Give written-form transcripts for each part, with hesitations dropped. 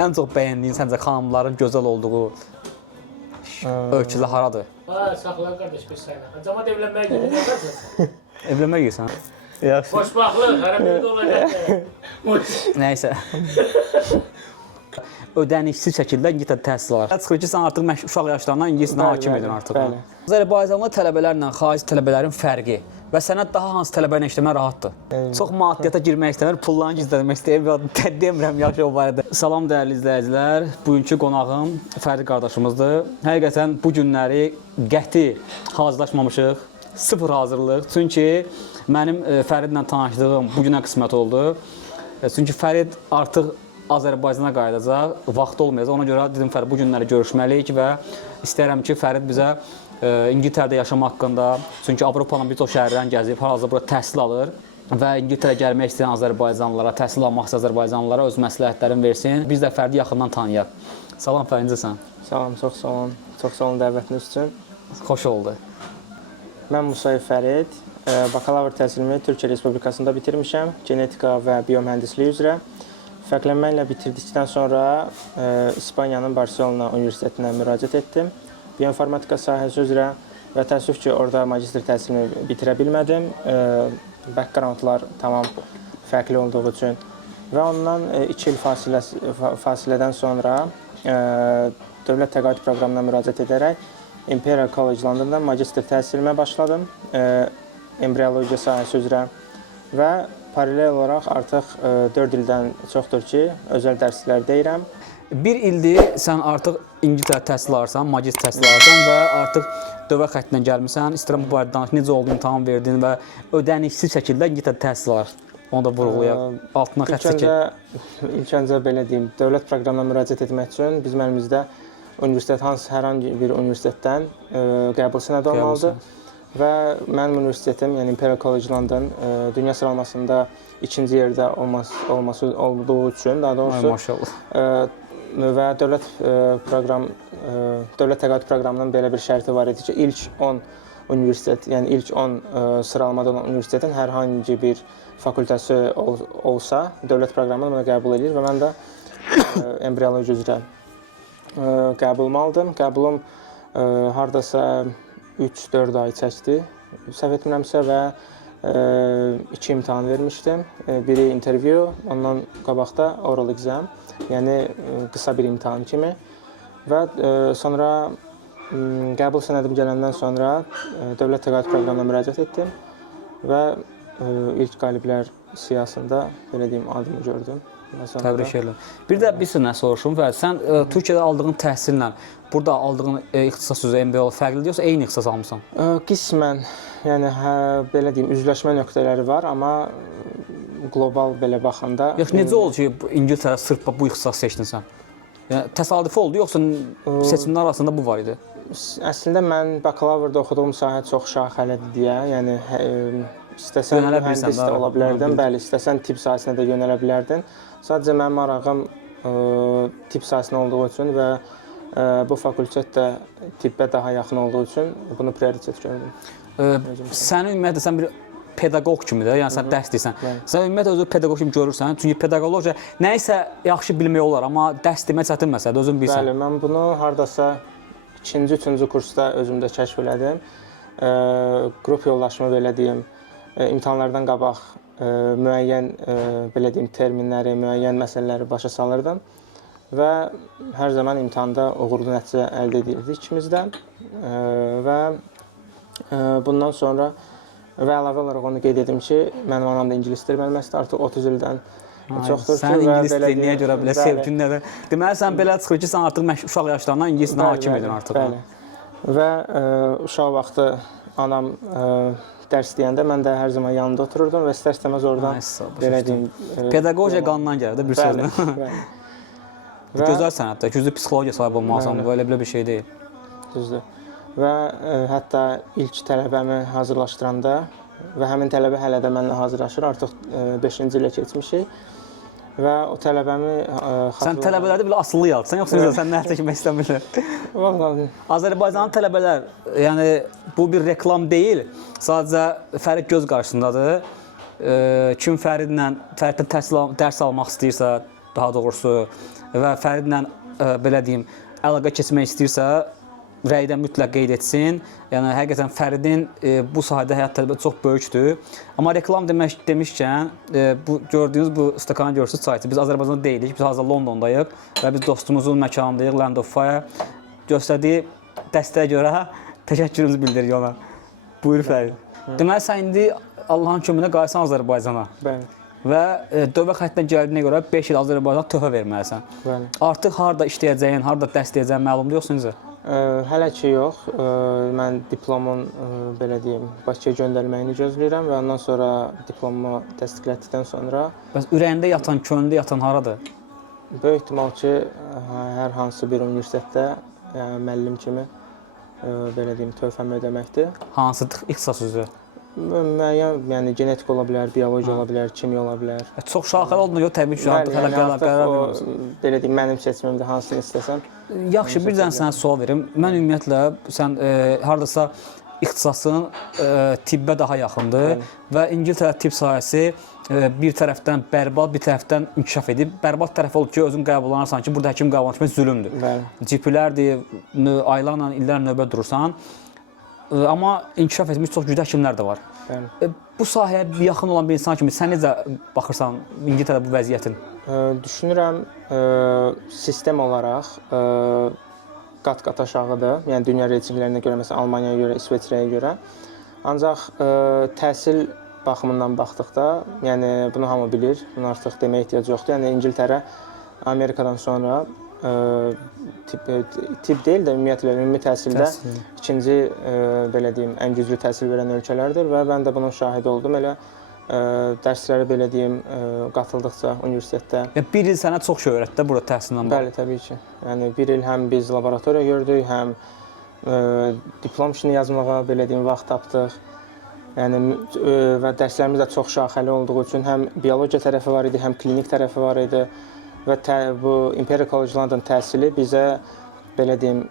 ən çox bəyəndiyin səncə xanımların gözəl olduğu ölkələr haradır? Ha, saxla qardaş bir saniyə. Cəmaət evlənməyə gedir, nə qardaşsan? Evlənmək gəlsən? Yaxşı. Xoşbaxtlıq, hərəmində olacaq. Nəysə. Ödənişsiz şəkildə İngiltərədə təhsil alır. Çıxır ki, sən artıq uşaq yaşlarından ingilis dilinə hakim idin artıq. Azərbaycanlı tələbələrlə xarici tələbələrin fərqi və sənə daha hansı tələbə ilə işləmək rahatdır? Çox maddiyyata girmək istəmir, pullarını gizlətmək istəyir. Demirəm yaxşı o barədə. Salam dəyərli izləyicilər. Bugünkü qonağım Fərid qardaşımızdır. Həqiqətən bu günləri qəti hazırlaşmamışıq. Sıfır hazırlıq. Çünki mənim Fəridlə tanışdığım bu günə qismət oldu. Çünki Fərid artıq Azərbaycana qayıdacaq, vaxt olmayacaq. Ona görə dedim Fərid bu günləri görüşməliyik və istəyirəm ki, Fərid bizə İngiltərədə yaşam haqqında, çünki Avropanın bir çox şəhərlərini gəzib, hal-hazırda burada təhsil alır və İngiltərə gəlmək istəyən Azərbaycanlılara, təhsil almaq istəyən Azərbaycanlılara öz məsləhətlərini versin. Biz də Fəridi yaxından tanıyaq. Salam Fərid, necəsən? Salam, çox sağ olun. Çox sağ olun dəvətiniz üçün. Xoş oldu. Mən Musayev Fərid. Bakalavr təhsilimi Türkiyə Respublikasında bitirmişəm. Genetika və biomühəndisliyi üzrə. Fərqlənməklə bitirdikdən sonra İspaniyanın Barcelona Universitetinə müraciət etdim. Bioinformatika sahəsi üzrə və təəssüf ki, orada magistr təhsilini bitirə bilmədim. Backgroundlar tamam fərqli olduğu üçün. Və ondan 2 il fasilədən sonra dövlət təqaüd proqramına müraciət edərək Imperial College Londonda magistr təhsilimə başladım. Embriologiya sahəsi üzrə və paralel olaraq artıq 4 ildən çoxdur ki, özəl dərslər deyirəm. Bir ildir sən artıq İngiltərə təhsil alırsan, magistr təhsil alırsan və artıq dövlət xəttindən gəlmirsən. İstəyirəm bu barədə danış, necə oldu, imtahan verdin və ödənişsiz şəkildə İngiltərə təhsil alır. Onu da vurğulayaq. Altına xətt çəkək. İlk öncə belə deyim, dövlət proqramına müraciət etmək üçün bizim əlimizdə universitet, hər hansı bir universitetdən qəbul sənədi olmalıdır. Və mənim universitetim, yəni Imperial College London, dünya sıralamasında 2-ci yerdə olması olduğu üçün, daha doğrusu və dövlət təqaüd proqramının belə bir şərti var idi ki, ilk 10 universitet, yəni ilk 10 sıralamada olan universitetin hər hansı bir fakültəsi olsa, dövlət proqramını buna qəbul edir və mən də embriologiya üzrə qəbulumu aldım. Qəbulum hardasa 3-4 ay çəkdi, səhv etmirəmsə və 2 imtahan vermişdim. Biri intervyu, ondan qabaqda oral exam, yəni qısa bir imtahan kimi. Və sonra qəbul sənədim gələndən sonra dövlət təqaüd proqramına müraciət etdim və ilk qaliblər siyahısında, belə deyim, adımı gördüm. Təbrik edirəm. Bir də bir sənə soruşum Fərid, sən Türkiyədə aldığın təhsillə burada aldığın ixtisas üzrə MBA fərqlidir yoxsa eyni ixtisas almısan? Qismən, yəni belə deyim, üzləşmə nöqtələri var, amma qlobal belə baxanda... Yaxşı, necə oldu ki, İngiltərə sırf bu ixtisas seçdin sən? Yəni, təsadüfi oldu, yoxsa seçimlər arasında bu var idi? Əslində, mən bakalavrda oxuduğum sahə çox şaxəlidir deyə, yəni istəsən mühəndis də ola bilərdin, bəli, istəsən tibb sahəsinə də yönələ bilərdin. Sadəcə mənim marağım tibb sahəsinə olduğu üçün və bu fakültet də tibbə daha yaxın olduğu üçün bunu prioritet gördüm. Səni ümumiyyətlə sən bir pedaqoq kimidir, yəni sən dərs deyirsən. Sən ümumiyyətlə özü pedaqoq kimi görürsən, çünki pedaqologiya nəyisə yaxşı bilmək olar, amma dərs demək çətin məsələdir, özün bilirsən. Bəli, mən bunu hardasa 2-ci, 3-cü kursda özümdə kəşf elədim. Qrup yoldaşımı belə deyim, imtahanlardan qabaq müəyyən belə deyim terminləri, müəyyən məsələləri başa salırdım və hər zaman imtahanda uğurlu nəticə əldə edirdik ikimiz də və bundan sonra və əlavə olaraq onu qeyd edim ki, mənim anam da ingilis dili müəlliməsidir, artıq 30 ildən çoxdur ki, sən ingilis diliniyə görə belə sevginlə də. Deməli, sən belə çıxır ki, sən artıq uşaq yaşlarından ingilis dilinə hakim idin artıq. Bəli, və uşaq vaxtı anam dərs deyəndə mən də hər zaman yanında otururdum və istər-istəməz oradan belə deyim... Pedaqogiya qanından gəlir də bir sözlə. Gözəl sənətdir, güclü psixologiya sahib olmalısan, belə bir şey deyil. Düzdür. Və hətta ilk tələbəmi hazırlaşdıranda və həmin tələbə hələ də mənlə hazırlaşır, artıq 5-ci ilə keçmişik. Və o tələbəmi xatırladım. Sən tələbələrdə belə asılı yalsan, yoxsa sən nə çəkmək istəmirsən? Vallahi. Azərbaycanlı tələbələr, yəni bu bir reklam deyil, sadəcə Fərid göz qarşısındadır. Kim Fəriddən dərs almaq istəyirsə, daha doğrusu və Fəridlə belə deyim, əlaqə keçmək istəyirsə, rəydə mütləq qeyd etsin. Yəni həqiqətən Fəridin bu sahədə həyat təcrübəsi çox böyükdür. Amma reklam demişkən, bu gördüyünüz bu stakanı görürsüz saytı. Biz Azərbaycanda deyilik, biz hazır Londondayıq və biz dostumuzun məkanındayıq, Land of Fire. Göstərdiyi dəstəyə görə təşəkkürümüzü bildiririk ona. Buyur Fərid. Deməli sən indi Allahın köməyinə qayıtsan Azərbaycana. Bəli. Və dövlət xəttinə gəldiyinə görə 5 il Azərbaycana töhfə verməlisən. Bəli. Artıq harda işləyəcəyin, harda dərs deyəcəyin məlumdur yoxsa necə? Hələ ki yox. Mən diplomun belə deyim, Bakıya göndərməyini gözləyirəm və ondan sonra diplomu təsdiqlətdikdən sonra Bəs ürəyində yatan, könlündə yatan haradır? böyük ehtimal ki, hər hansı bir universitetdə müəllim kimi belə deyim, töhfəmi ödəməkdir. Hansı ixtisas üzrə? Müəyyən, yəni genetik ola bilər, biologiya ola bilər, kimya ola bilər. Çox şaxəli olduğuna görə təbii ki, artıq hələ qərar vermirsən. Belə deyim, mənim seçimimdə hansını istəsəm. Yaxşı, bir dənə sənə sual verim. Mən ümumiyyətlə sən hardasa ixtisasın tibbə daha yaxındır və İngiltərə tibb sahəsi bir tərəfdən bərbad, bir tərəfdən inkişaf edib. Bərbad tərəfi olur ki, özün qəbullanarsan ki, burada həkim qəbullanmaq zülmdür. GP-lərdir, aylarla, illərlə növbə durursan. Amma inkişaf etmiş çox güclü həkimlər də var. Bu sahəyə yaxın olan bir insan kimi sən necə baxırsan İngiltərədə bu vəziyyətin? Düşünürəm, sistem olaraq qat-qat aşağıdır. Yəni dünya reytinqlərinə görə, məsələn Almaniyaya görə, İsveçrəyə görə. Ancaq təhsil baxımından baxdıqda, yəni bunu hamı bilir, bunu artıq deməyə ehtiyac yoxdur. Yəni İngiltərə Amerikadan sonra tibb deyil də ümumiyyətlə ümumi təhsildə ikinci belə deyim, ən güclü təhsil verən ölkələrdir və mən də bunun şahidi oldum. Elə dərsləri belə deyim, qatıldıqca universitetdə. Bir il sənə çox şey öyrətdi burada təhsillə bağlı. Bəli, təbii ki. Yəni bir il həm biz laboratoriya gördük, həm diplom işini yazmağa belə deyim vaxt tapdıq. Yəni və dərslərimiz də çox şaxəli olduğu üçün həm biologiya tərəfi var idi, həm klinik tərəfi var idi. Və bu Imperial College London təhsili bizə belə deyim,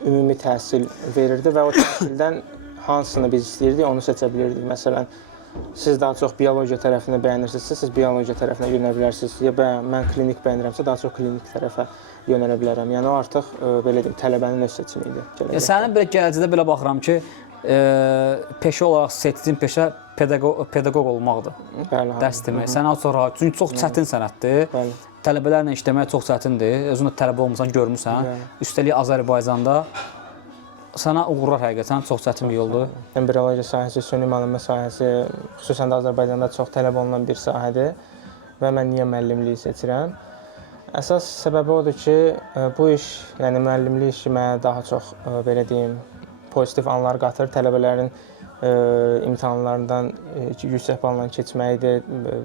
ümumi təhsil verirdi və o təhsildən hansını biz istəyirdik, onu seçə bilirdik. Məsələn, siz daha çox biologiya tərəfini bəyənirsinizsə, siz biologiya tərəfinə yönələ bilərsiniz. Ya mən klinik bəyənirəmsə, daha çox klinik tərəfə yönələ bilərəm. Yəni o artıq belə deyim, tələbənin öz seçimi idi. Sənin belə gələcəkdə belə baxıram ki, peşə olaraq seçdiyin peşə pedaqoq olmaqdır. Bəli. Dərs demək. Sənə çox rahat. Çünki çox çətin sənətdir. Bəli. Tələbələrlə işləmək çox çətindir. Özün də tələbə olmusan, görmüsən. Üstəlik Azərbaycanda sənə uğurlar həqiqətən çox çətin bir yoldur. Embriologiya sahəsi, süni müəllimə sahəsi, xüsusən də Azərbaycanda çox tələb olunan bir sahədir və mən niyə müəllimliyi seçirəm? Əsas səbəbi odur ki, bu iş, yəni müəllimlik işi mənə daha çox belə deyim, pozitiv anlar qatır. Tələbələrin imtahanlarından yüksək balla keçməyidir,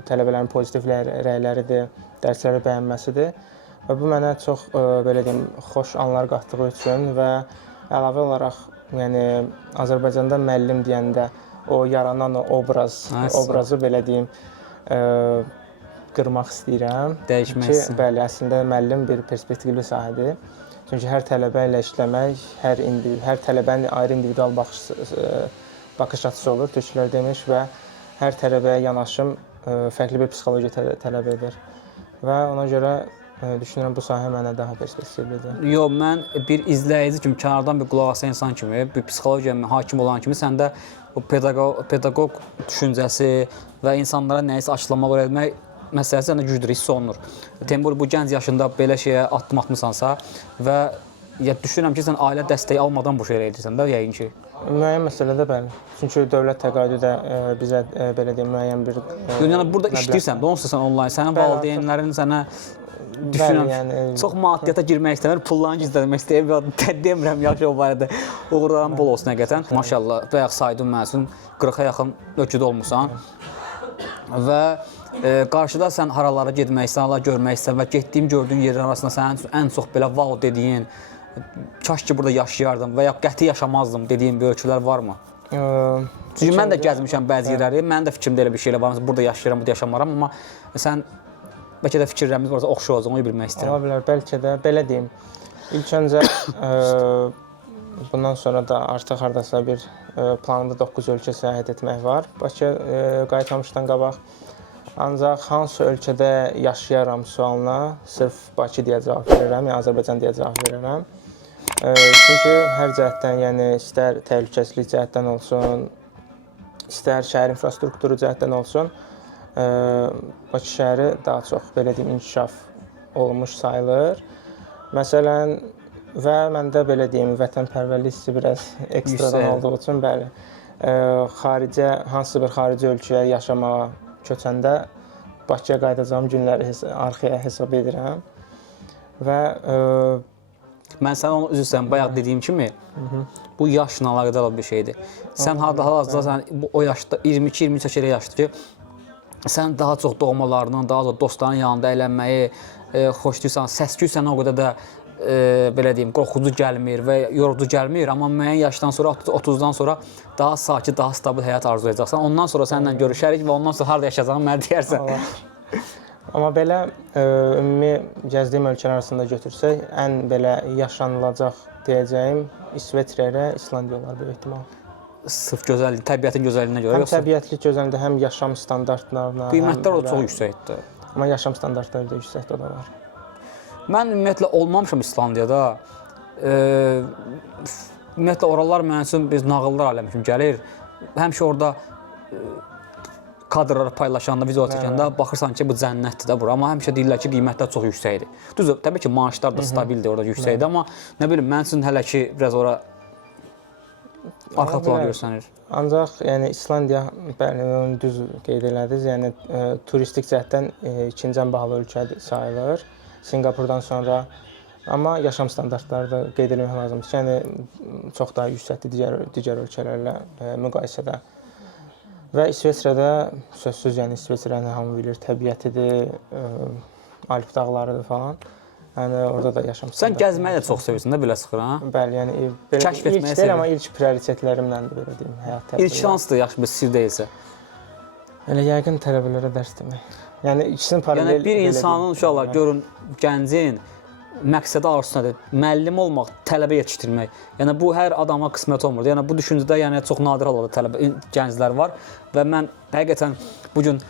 tələbələrin pozitiv rəyləridir, dərsləri bəyənməsidir və bu mənə çox belə deyim, xoş anlar qatdığı üçün və əlavə olaraq, yəni Azərbaycanda müəllim deyəndə o yaranan o obrazı belə deyim, qırmaq istəyirəm. Dəyişməsin. Bəli, əslində müəllim bir perspektivli sahədir. Çünki hər tələbə ilə işləmək, hər tələbənin ayrı individual baxış açısı olur, türklər demiş və hər tələbəyə yanaşım fərqli bir psixologiya tələb edir. Və ona görə düşünürəm bu sahə mənə daha perspektivlidir. Yox, mən bir izləyici kimi, kənardan bir qulaq asan insan kimi, bir psixologiyaya hakim olan kimi səndə o pedaqoq düşüncəsi və insanlara nəyisə aşılamaq, öyrətmək məsələsi səndə güclü hiss olunur. Teymur, bu gənc yaşında belə şeyə addım atmısansa və düşünürəm ki, sən ailə dəstəyi almadan bu şeyləri edirsən də, yəqin ki. Müəyyən məsələdə bəli. Çünki dövlət təqaüdü də bizə belə deyim, müəyyən bir Yəni burada işləyirsən də, onsuz sən onlayn, sənin valideynlərin sənə düşünürəm, çox maddiyyata girmək istəmir, pullarını gizlətmək istəyir. Demirəm, yaxşı o barədə uğurların bol olsun həqiqətən. Maşallah, bayaq saydım mən üçün 40-a yaxın ölkədə olmusan və qarşıda sən haralara getmək istəyirsən, haralara görmək istəyirsən və getdiyim, gördüyün yerlər arasında sənin ən çox belə wow dediyin, kaş ki burada yaşayardım və ya qəti yaşamazdım dediyin bir ölkələr varmı? Çünki mən də gəzmişəm bəzi yerləri, mənim də fikrimdə elə bir şeylər var, burada yaşayıram, burada yaşamaram, amma sən bəlkə də fikirlərimiz varsa oxşar olacaq, onu bilmək istəyirəm. Ola bilər, bəlkə də, belə deyim. İlk öncə, bundan sonra da artıq hardasa bir planında 9 ölkə səyahət etmək var. Bakıya qayıtmamışdan qabaq Ancaq hansı ölkədə yaşayaram sualına sırf Bakı deyə cavab verirəm, yəni Azərbaycan deyə cavab verirəm. Çünki hər cəhətdən, yəni istər təhlükəsizlik cəhətdən olsun, istər şəhər infrastrukturu cəhətdən olsun, Bakı şəhəri daha çox, belə deyim, inkişaf olmuş sayılır. Məsələn, və məndə belə deyim, vətənpərvərlik hissi biraz ekstradan olduğu üçün, bəli, hansısa bir xarici ölkəyə yaşamağa köçəndə Bakıya qayıdacağım günləri arxaya hesab edirəm və mən sənə onu üzrsən, bayaq dediyim kimi, bu yaşla əlaqədar bir şeydir. Sən hal-hazırda o yaşda 22-23 yaşında yaşdır ki, sən daha çox doğmalarının, daha çox dostların yanında əylənməyi xoşlayırsan, səs-küy sənə o qədər də belə deyim, qorxucu gəlmir və yorucu gəlmir, amma müəyyən yaşdan sonra, 30-dan sonra daha sakit, daha stabil həyat arzulayacaqsan. Ondan sonra səninlə görüşərik və ondan sonra harada yaşayacağını mənə deyərsən. Amma belə ümumi gəzdiyim ölkələr arasında götürsək, ən belə yaşanılacaq deyəcəyim İsveçrə ilə İslandiya olar böyük ehtimal. Sırf gözəllik, təbiətin gözəlliyinə görə yoxsa? Həm təbiətlik gözəllikdə, həm yaşam standartlarına. Qiymətlər o çox yüksəkdir. Amma yaşam standartları da yüksəkdir, o da var. Mən ümumiyyətlə olmamışam İslandiyada. Ümumiyyətlə oralar mənim üçün biz nağıllar aləmi kimi gəlir. Həmişə orada kadrları paylaşanda, video çəkəndə baxırsan ki, bu cənnətdir də bura. Amma həmişə deyirlər ki, qiymətlər çox yüksəkdir. Düzdür, təbii ki, maaşlar da stabildir, orada yüksəkdir, amma nə bilim, mənim üçün hələ ki, biraz ora arxa plan görsənir. Ancaq yəni İslandiya, bəli, onu düz qeyd elədiniz, yəni turistik cəhətdən ikinci ən bahalı ölkə sayılır. Singapurdan sonra, amma yaşam standartları da qeyd etmək lazımdır ki, yəni çox daha yüksəkdir digər ölkələrlə müqayisədə. Və İsveçrədə sözsüz, yəni İsveçrəni hamı bilir, təbiətidir, Alp dağlarıdır falan. Yəni orada da yaşam standartları. Sən gəzməyi də çox sevirsən də, belə sıxır, ha? Bəli, yəni belə ilk deyil, amma ilk prioritetlərimdəndir, belə deyim, həyat təbii. İlk şansdır, yaxşı bir sir deyilsə. Elə yəqin tələbələrə dərs demək. Yəni ikisinin paralel. Yəni bir insanın uşaqlar görün gəncin məqsədi arzusunadır. Müəllim olmaq, tələbə yetişdirmək. Yəni bu hər adama qismət olmur. Yəni bu düşüncədə yəni çox nadir halda tələbə gənclər var və mən həqiqətən bu gün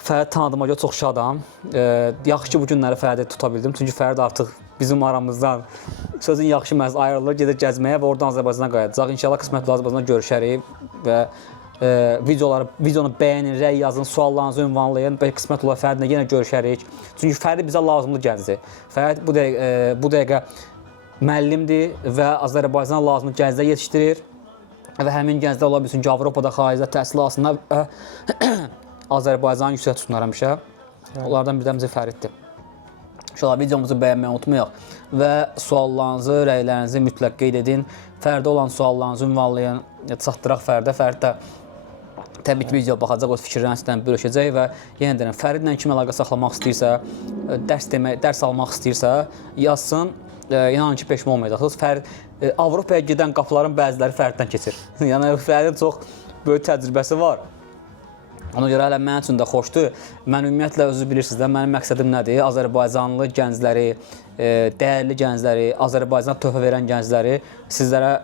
Fərid tanıdığıma görə çox şadam. Yaxşı ki bu günləri Fəridi tuta bildim. Çünki Fərid artıq bizim aramızdan sözün yaxşı məhz ayrılır, gedir gəzməyə və oradan Azərbaycana qayıdacaq. İnşallah qismətlə Azərbaycana görüşərik və videonu bəyənin, rəy yazın, suallarınızı ünvanlayın. Bəlkə qismət olar Fəridlə yenə görüşərik. Çünki Fərid bizə lazımlı gəncdir. Fərid bu dəqiqə müəllimdir və Azərbaycana lazımlı gənclər yetişdirir və həmin gənclər ola bilsin ki, Avropada, xaricdə təhsil alsınlar və Azərbaycanı yüksək tutsunlar həmişə. Onlardan bir də Fəriddir. İnşallah videomuzu bəyənməyi unutmayaq və suallarınızı, rəylərinizi mütləq qeyd edin. Fəridə olan suallarınızı ünvanlayın, çatdıraq Fəridə. Fərid də təbii ki, video baxacaq, o fikirlərini sizdən bölüşəcək və yenə deyirəm, Fəridlə kim əlaqə saxlamaq istəyirsə, dərs almaq istəyirsə, yazsın. İnanın ki, peşman olmayacaqsınız. Avropaya gedən qapıların bəziləri Fəriddən keçir. Yəni, Fəridin çox böyük təcrübəsi var. Ona görə hələ mənim üçün də xoşdur. Mən ümumiyyətlə, özü bilirsiniz də, mənim məqsədim nədir? Azərbaycanlı gəncləri, dəyərli gəncləri, Azərbaycana töhfə verən gəncləri sizlərə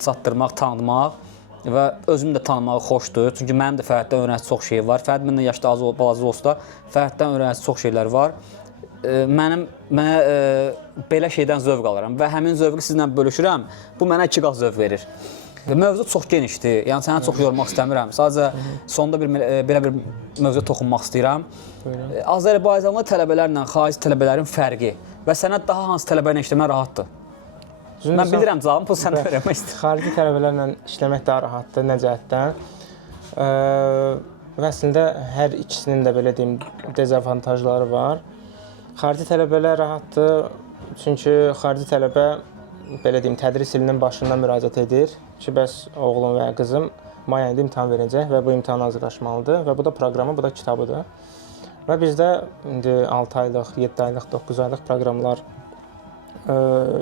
çatdırmaq, tanıtmaq və özümü də tanımağı xoşdur. Çünki mənim də Fəriddən öyrənəcək çox şey var. Fərid məndən yaşda balaca olsa da, Fəriddən öyrənəcək çox şeylər var. Mənə belə şeydən zövq alıram və həmin zövqü sizlə bölüşürəm. Bu mənə 2 qat zövq verir. Mövzu çox genişdir, yəni sənə çox yormaq istəmirəm. Sadəcə sonda belə bir mövzuya toxunmaq istəyirəm. Azərbaycanlı tələbələrlə xarici tələbələrin fərqi və sənə daha hansı tələbə ilə işləmək rahatdır? Mən bilirəm cavabını, bu sən öyrənmək istəyirəm. Xarici tələbələrlə işləmək daha rahatdır, nə cəhətdən? Və əslində hər ikisinin də belə deyim, dezavantajları var. Xarici tələbələr rahatdır, çünki xarici tələbə belə deyim, tədris ilinin başından müraciət edir ki, bəs oğlum və qızım may ayında imtahan verəcək və bu imtahana hazırlaşmalıdır və bu da proqramı, bu da kitabıdır. Və bizdə indi 6 aylıq, 7 aylıq, 9 aylıq proqramlar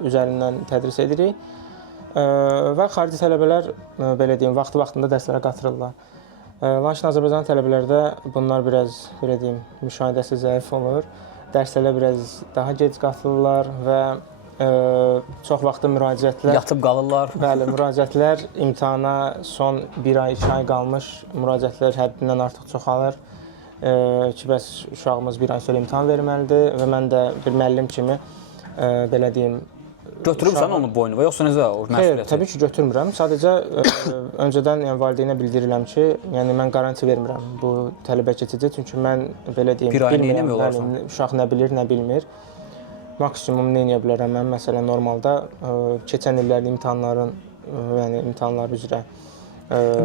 üzərindən tədris edirik və xarici tələbələr, belə deyim, vaxtında dərslərə qatırırlar. Lakin Azərbaycan tələbələrdə bunlar biraz, belə deyim, müşahidəsi zəif olur. Dərslərə biraz daha gec qatılırlar və çox vaxtı müraciətlər... Yatıb qalırlar. Bəli, müraciətlər imtahana son 1 ay, 2 ay qalmış müraciətlər həddindən artıq çoxalır. ki, bəs uşağımız bir ay sonra imtahan verməlidir və mən də bir müəllim kimi belə deyim, Götürürsən onu boynuna, yoxsa necə o xeyr, məsuliyyəti? təbii ki, götürmürəm. Sadəcə öncədən yəni valideynə bildirirəm ki, yəni mən qaranti vermirəm bu tələbə keçici. Çünki mən belə deyim, Bir ay bilmirəm, neynəmək olarsan? uşaq nə bilir, nə bilmir. Maksimum nə edə bilərəm mən? Məsələn, normalda keçən illərin imtahanların, yəni imtahanlar üzrə.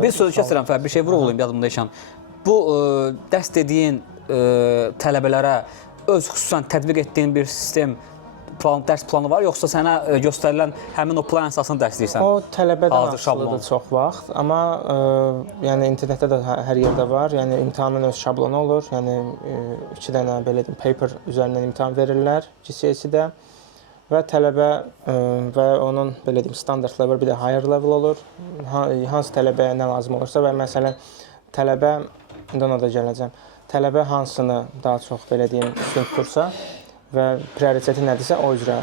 Bir sözü kəsirəm Fərid, bir şey vurğulayım yadımda işan. Bu dərs dediyin tələbələrə öz xüsusən tətbiq etdiyin bir sistem dərs planı var, yoxsa sənə göstərilən həmin o plan əsasında dərs deyirsən? O tələbədən Hazır şablon. asılıdır çox vaxt, amma yəni internetdə də hər yerdə var. Yəni imtahanın öz şablonu olur. Yəni 2 dənə belə deyim paper üzərindən imtahan verirlər GCSE-də və tələbə və onun belə deyim standart level, bir də higher level olur. Hansı tələbəyə nə lazım olursa və məsələn tələbə indi ona da gələcəm. Tələbə hansını daha çox belə deyim üstün tutursa və prioriteti nədirsə o üzrə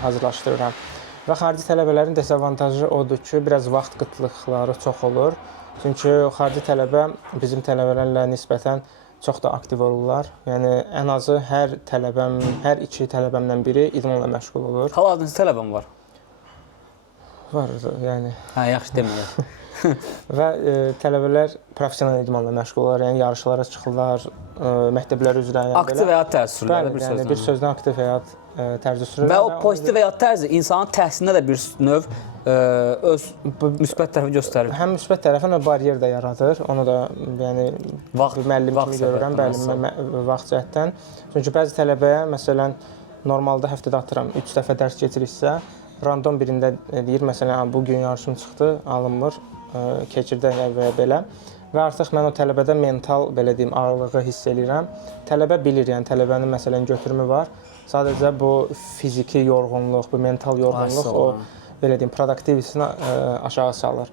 hazırlaşdırıram. Və xarici tələbələrin dezavantajı odur ki, biraz vaxt qıtlıqları çox olur. Çünki xarici tələbə bizim tələbələrlə nisbətən çox da aktiv olurlar. Yəni ən azı hər 2 tələbəmdən biri idmanla məşğul olur. Hal-hazırda neçə tələbəm var? Var, yəni. Hə, yaxşı deməyə. Və tələbələr professional idmanla məşğul olurlar, yəni yarışlara çıxırlar, məktəblər üzrə. Yəni Aktiv həyat tərzi sürürlər bir sözlə. Bir sözlə aktiv həyat tərzi sürürlər. Və o pozitiv həyat tərzi insanın təhsilinə də bir növ öz müsbət tərəfi göstərir. Həm müsbət tərəfi, həm də baryer də yaradır. Onu da yəni müəllim kimi görürəm, bəli, vaxt cəhətdən. Çünki bəzi tələbəyə məsələn normalda həftədə atıram 3 dəfə dərs keçiriksə, random birində deyir məsələn bu gün yarışım çıxdı, alınmır, keçirdə və belə. Və artıq mən o tələbədə mental belə deyim ağırlığı hiss eləyirəm. Tələbə bilir, yəni tələbənin məsələn götürümü var. Sadəcə bu fiziki yorğunluq, bu mental yorğunluq o belə deyim produktivitetini aşağı salır.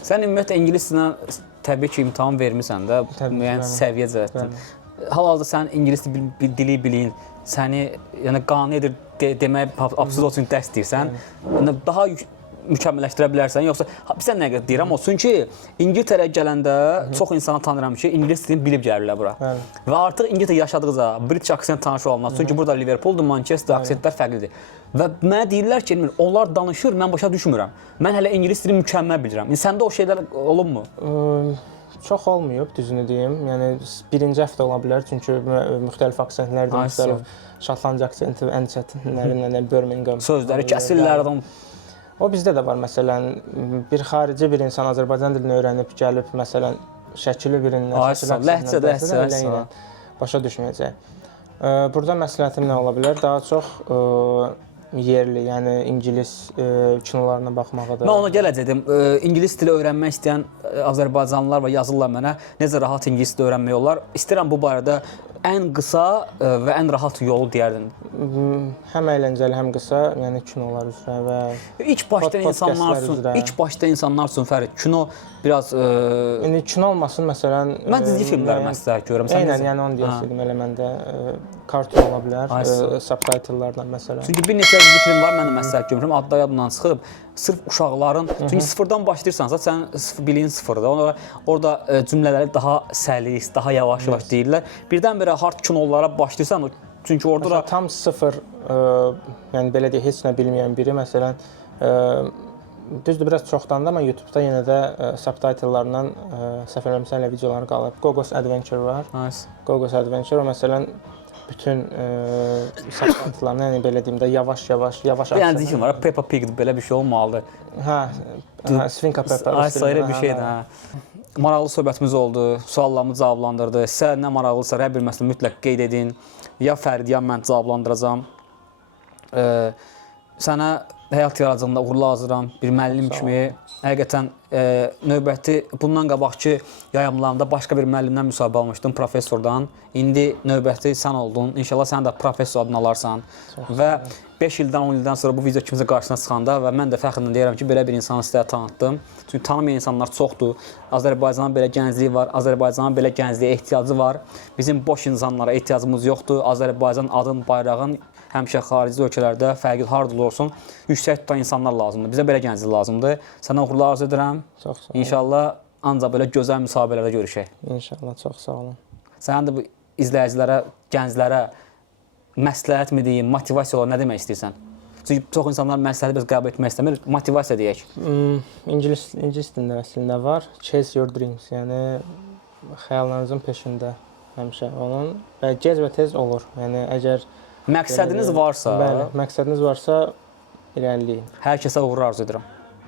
Sən ümumiyyətlə ingilis dilindən təbii ki imtahan vermisən də, müəyyən səviyyə cəhətdən. Hal-hazırda sən ingilis dili bilin, səni yəni qane edir demək absurd olsun dərs deyirsən. Yəni daha mükəmməlləşdirə bilərsən, yoxsa sən nə qədər deyirəm o, çünki İngiltərəyə gələndə çox insanı tanıram ki, ingilis dilini bilib gəlirlər bura. Və artıq İngiltərə yaşadıqca British aksent tanış olmaz. Çünki burada Liverpooldur, Manchester aksentlər fərqlidir. Və mənə deyirlər ki, onlar danışır, mən başa düşmürəm. Mən hələ ingilis dilini mükəmməl bilirəm. Səndə o şeylər olubmu? Çox olmayıb, düzünü deyim. Yəni birinci həftə ola bilər, çünki müxtəlif aksentlərdir, müxtəlif Şotlandiya aksenti ən çətinlərindən Birmingham. Sözləri kəsirlər adam. O bizdə də var, məsələn, bir xarici bir insan Azərbaycan dilini öyrənib gəlib, məsələn, şəkili birindən, ləhcə, başa düşməyəcək. Burada məsləhətim nə ola bilər? Daha çox yerli, yəni ingilis kinolarına baxmaqdır. Mən ona gələcəkdim. İngilis dili öyrənmək istəyən azərbaycanlılar və yazırlar mənə necə rahat ingilis dili öyrənmək olar. İstəyirəm bu barədə ən qısa və ən rahat yolu deyərdin. Həm əyləncəli, həm qısa, yəni kinolar üzrə və ilk başda insanlar üçün Fərid, kino biraz indi kino olmasın, məsələn, mən dizi filmlər məsləhət görürəm. Eynən, yəni onu deyəcəydim, elə məndə kartun ola bilər, subtitlelarla məsələn. Çünki bir neçə dizi film var, mən də məsləhət görmüşəm, adda yadımdan çıxıb. Sırf uşaqların, çünki sıfırdan başlayırsansa, sən biliyin sıfırda, orada cümlələri daha səlis, daha yavaş-yavaş deyirlər. Birdən-birə hard kinolara başlayırsan, çünki orada da... Tam sıfır, yəni belə deyək, heç nə bilməyən biri, məsələn, düzdür, biraz çoxdandır, amma YouTube-da yenə də subtitlelarla səhv eləmirəmsə videoları qalıb. Gogos Adventure var. Gogos Adventure, o məsələn, bütün subtitlelarını, yəni belə deyim də, yavaş-yavaş yəni deyim var, Peppa Pig belə bir şey olmalıdır. Hə, Sfinka Peppa. Ayrı bir şeydir, hə. Maraqlı söhbətimiz oldu, suallarımızı cavablandırdı. Sizə nə maraqlısa, hər bir məsələ mütləq qeyd edin. Ya Fərid, ya mən cavablandıracağam. Sənə həyat yaradıcılığında uğurlar arzulayıram, bir müəllim kimi. Həqiqətən növbəti, bundan qabaqki yayımlarımda başqa bir müəllimdən müsahibə almışdım, professordan. İndi növbəti sən oldun. İnşallah sən də professor adını alarsan. Və 5 ildən, 10 ildən sonra bu video kimsə qarşısına çıxanda və mən də fəxrlə deyirəm ki, belə bir insanı sizə tanıtdım. Çünki tanımayan insanlar çoxdur. Azərbaycanın belə gəncliyi var, Azərbaycanın belə gəncliyə ehtiyacı var. Bizim boş insanlara ehtiyacımız yoxdur. Azərbaycan adın, bayrağın həmişə xarici ölkələrdə fərqli harda olsun, yüksək tutan insanlar lazımdır. Bizə belə gənclik lazımdır. Sənə uğurlar arzu edirəm. Çox sağ olun. İnşallah ancaq belə gözəl müsahibələrdə görüşək. İnşallah, çox sağ olun. Sən də bu izləyicilərə, gənclərə məsləhət mi deyim, motivasiya olar, nə demək istəyirsən? Çünki çox insanlar məsləhəti biz qəbul etmək istəmir, motivasiya deyək. İngilis dilində əslində var. Chase your dreams, yəni xəyallarınızın peşində həmişə olun və gec və tez olur. Yəni əgər məqsədiniz varsa, bəli, məqsədiniz varsa irəliləyin. Hər kəsə uğur arzu edirəm.